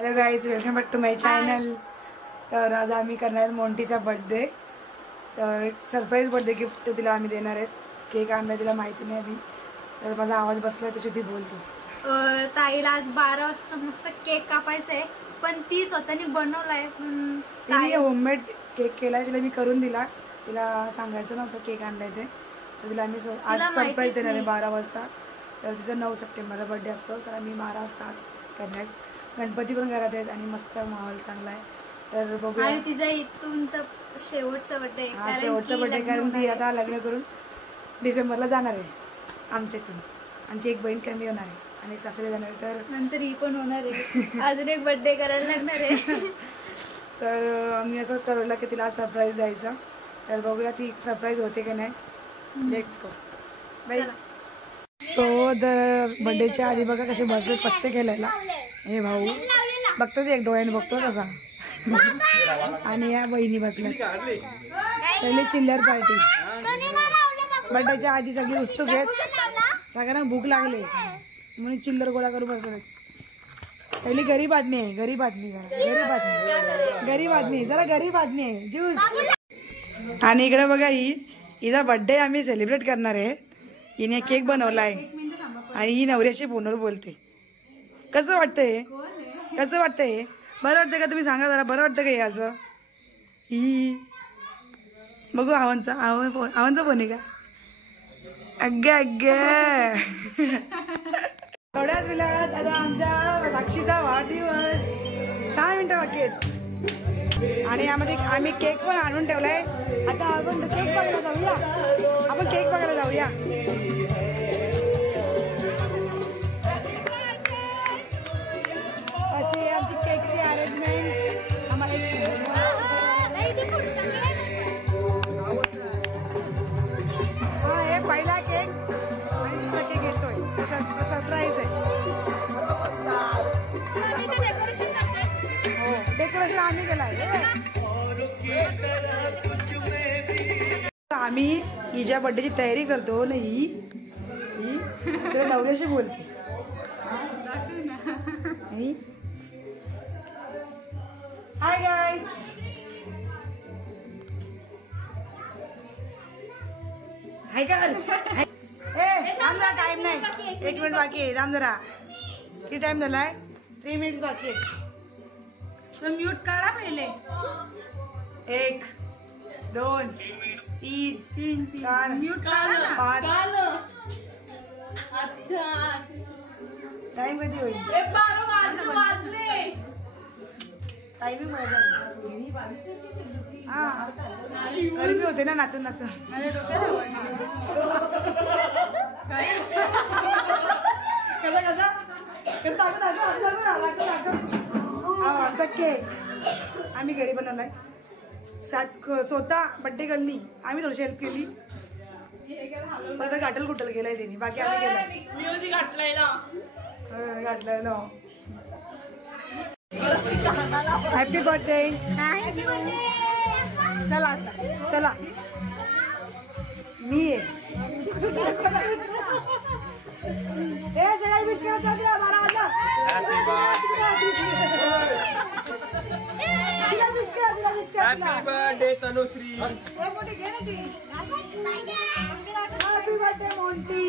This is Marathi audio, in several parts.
Hello guys, welcome back to my channel. तर आज आम्ही करणार आहेत मोंटीचा बर्थडे. तर सरप्राईज बर्थडे गिफ्ट तिला आम्ही देणार आहेत. केक आणला तिला माहिती नाही अभी. तर माझा आवाज बसला तशी ती बोलतो. ताईला आज 12 वाजता मस्त केक कापायचा आहे, पण ती स्वतःने बनवलाय. तिने होममेड केक केलाय, तिला मी करून दिला. तिला सांगायचं नव्हतं केक आणलाय ते. तर तिला आम्ही आज सरप्राईज देणार आहे 12 वाजता. तर तिचा 9 सप्टेंबरला बर्थडे असतो. तर आम्ही 12 वाजता आज करणार. गणपती पण घरात आहेत आणि मस्त माहोल चांगला आहे. तर बघूया. आणि तिचा इथूनचा शेवटचा बर्थडे. हा, शेवटचा बर्थडे, कारण ती आता लग्न करून डिसेंबरला जाणार आहे आमच्या इथून. आमची एक बहीण कमी होणार आहे आणि सासरे जाणार आहे. तर नंतर ही पण होणार आहे, अजून एक बर्थडे करायला लागणार आहे. तर आम्ही असं ठरवलं की तिला सरप्राईज द्यायचं. तर बघूया ती सरप्राईज होते की नाही. Let's go bye. सो तर बर्थडेच्या आधी बघा कसे बसले पत्ते खेळायला. हे भाऊ बघतो ते एक डोळ्याने बघतो कसा. आणि या बहिणी बसल्या. सगळी चिल्लर पार्टी. बर्थडेच्या आधी सगळी उत्सुक आहेत, सगळ्यांना भूक लागली म्हणून चिल्लर गोळा करून बसले. सगळी गरीब आदमी आहे. गरीब आदमी, जरा गरीब आदमी, गरीब आदमी, जरा गरीब आदमी आहे. ज्यूस. आणि इकडे बघा, हिचा बर्थडे आम्ही सेलिब्रेट करणार आहे. हिने केक बनवला आहे आणि ही नवऱ्याशी फोनवर बोलते. कसं वाटतंय? कसं वाटतंय? बरं वाटतं का? तुम्ही सांगा जरा, बरं वाटतं का हे असं? ही बघू आवांचा फोन आहे का? अग्गे अग्गे. थोड्याच वेळात आता आमच्या साक्षीचा वाढदिवस. 6 मिनिटं बाकी आहेत आणि यामध्ये आम्ही केक पण आणून ठेवलाय. आता आपण केक बघायला जाऊया. आपण केक बघायला जाऊया. अशी आमची केकची अरेंजमेंट आम्हाला. हा, हे पहिला केक आणि दुसरा केक येतोय. सरप्राईज आहे. हो, डेकोरेशन आम्ही केलाय. आम्ही हिच्या बर्थडेची तयारी करतो ना. ही इकडे नवऱ्याशी बोलते. आणि हाय गाईज, हाय का? थांब जरा, टाइम नाही. 1 मिनिट बाकी आहे. थांब जरा. किती टाइम झालाय? 3 मिनिट्स बाकी आहे. म्यूट काढा पहिले. 1 2 3 4 म्यूट काढा. 5. अच्छा, टाइम कधी होईल? 12 वाजले. टायमिंग हा, गरमी होते ना नाचून नाचून. आमचा केक आम्ही घरी बनवलाय. स्वतः बड्डे गर्लनी आम्ही थोडीशी हेल्प केली. आता गाठल कुठल केलाय त्यांनी, बाकी आम्ही केलाय. गाठलाय. Happy birthday. चला आता, चला. मी सगळ्या विश करत 12 वाजता. Happy birthday Tanushree. Happy birthday Monty.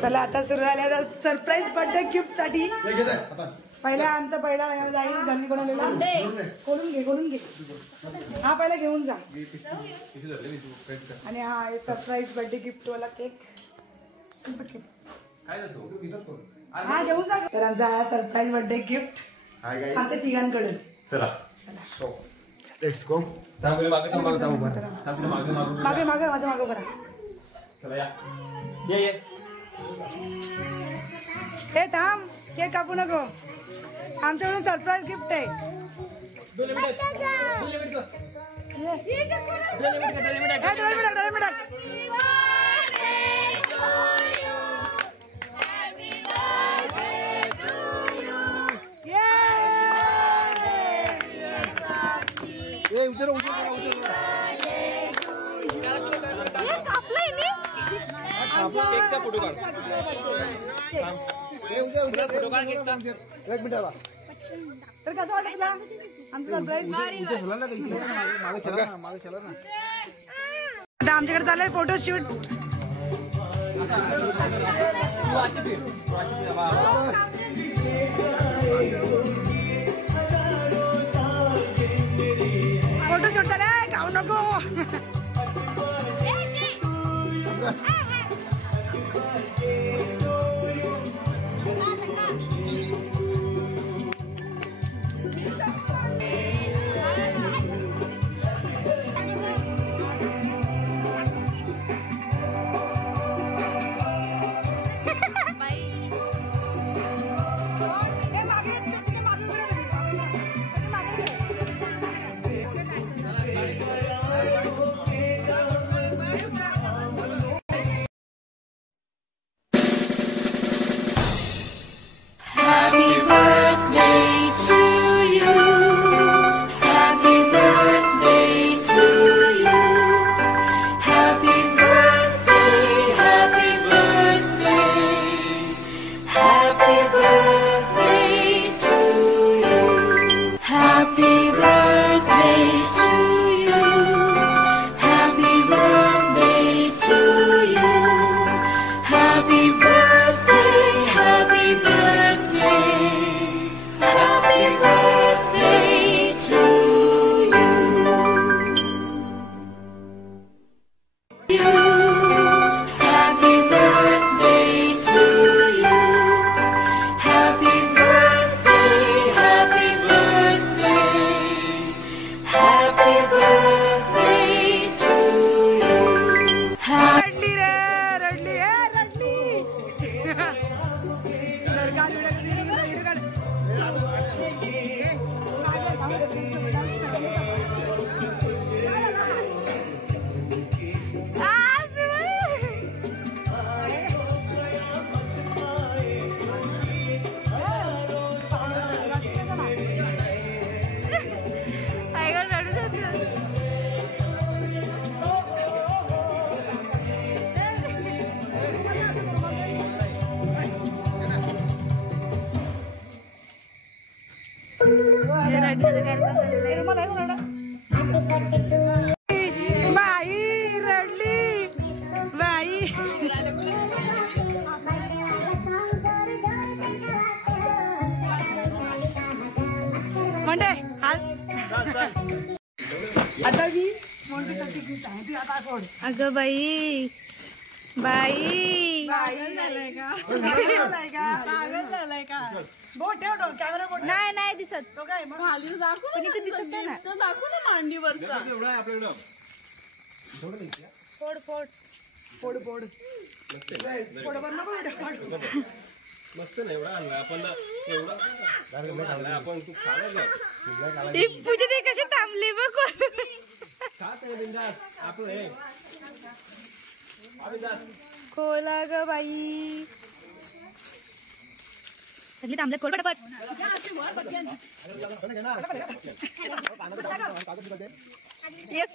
चला आता सुरू झाल्या सरप्राईज बर्थडे गिफ्ट साठी. पहिला आमचा जाईल गल्ली बनवलेला. खोलून घे. हा पहिला घेऊन जा. आणि हा सरप्राईज बर्थडे गिफ्ट वाला केक. हा घेऊन जा. तर आमचा हा सरप्राईज बर्थडे गिफ्ट आमच्या तिघांकडे. चला लेट्स गो. मागे माझ्या मागे करा. हे थांब, केक कापू नको. आमच्याकडून सरप्राईज गिफ्ट आहे. केकचा फोटो काढ. फोटो काढ केकचा. एक मिनिट बा. तर कसं वाटलं तुला आमचं सरप्राईज? आता आमच्याकडे चाललंय फोटोशूट. फोटोशूट चाललंय, खाऊ नको. बाई रडली बाई. म्हणते आज आता मी अगं बाई बाई झालाय का बोट ठेव डोल कॅमेरा बोट नाही नाही दिसत तो काय मग खाली दाखव पण इथे दिसत नाही ना. दाखव ना मांडीवरचा. फोड फोड फोड फोड फोडवर नको मस्त नाही एवढा आणला आपण. एवढा आपण तू खाला जा. ही पूजा ती कशी थांबली बघ. खात आहे बिंदास आपलं हे. खोला ग बाई सगळी थांबले. खोल पटापट.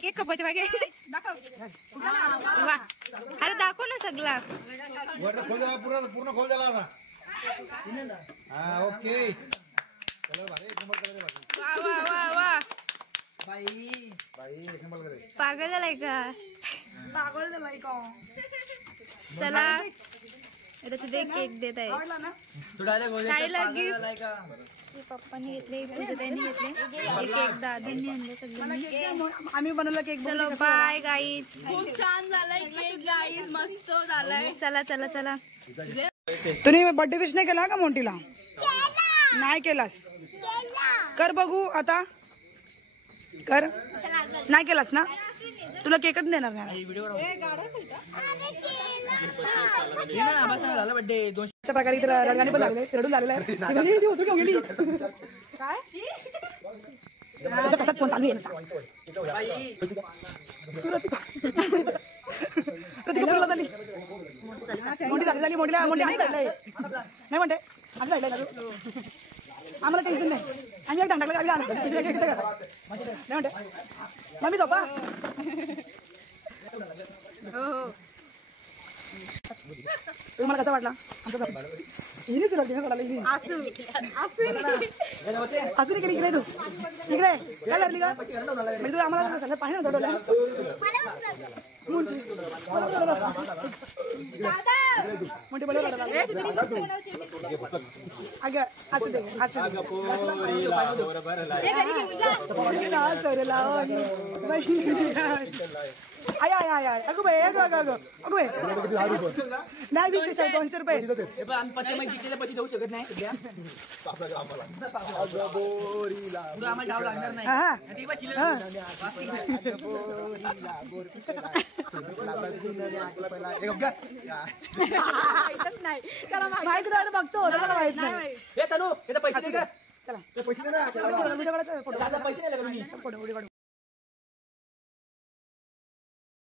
एक कपाच्या मागे वा. अरे दाखव ना सगळा. पूर्ण खोल झाला आता. हा ओके. वा वा वा वा. पागल झालाय का? पागल झालाय का? चला आता तुझे केक देत आहे. ताईला गिफ्ट पप्पानी घेतले, पूजा ताईने घेतले. केक दादांनी आणले सगळ्यांनी. आम्ही बनवला केक. चलो बाय गाईज. खूप छान झालाय केक गाईज. मस्त झालाय. चला चला चला. तुम्ही बर्थडे विश नाही केला का मोंटीला? नाही केलास? कर बघू आता. कर. नाही केलास ना? तुला केकच देणार नाही. अशा प्रकारे इथे रडगाणे पण लागले. रडून झालेला आहे. गेली फोन चालू आहे. मोठी झाली मोठीला नाही म्हणते आमच्या साईडला आम्हाला टेन्शन नाही. आम्ही एक टाकला नाही म्हणते मम्मी झोपा. तुम्हाला कसा वाटला आमचा हिने तुला तिने कोणाला हिने असं नाही केली इकडे तू इकडे काय करली का म्हणजे तू आम्हाला सगळं पाणी नव्हतं डोल्या मोठी बोल अगं असं दे असं आय आय आय आय अगं बाई अगं अगं अगं अगं बाई नाही 200 रुपये पैसे देऊ शकत नाही माहिती नाही बघतो माहित नाही तनू पैसे दे चला पैसे दे ना पैसे नाही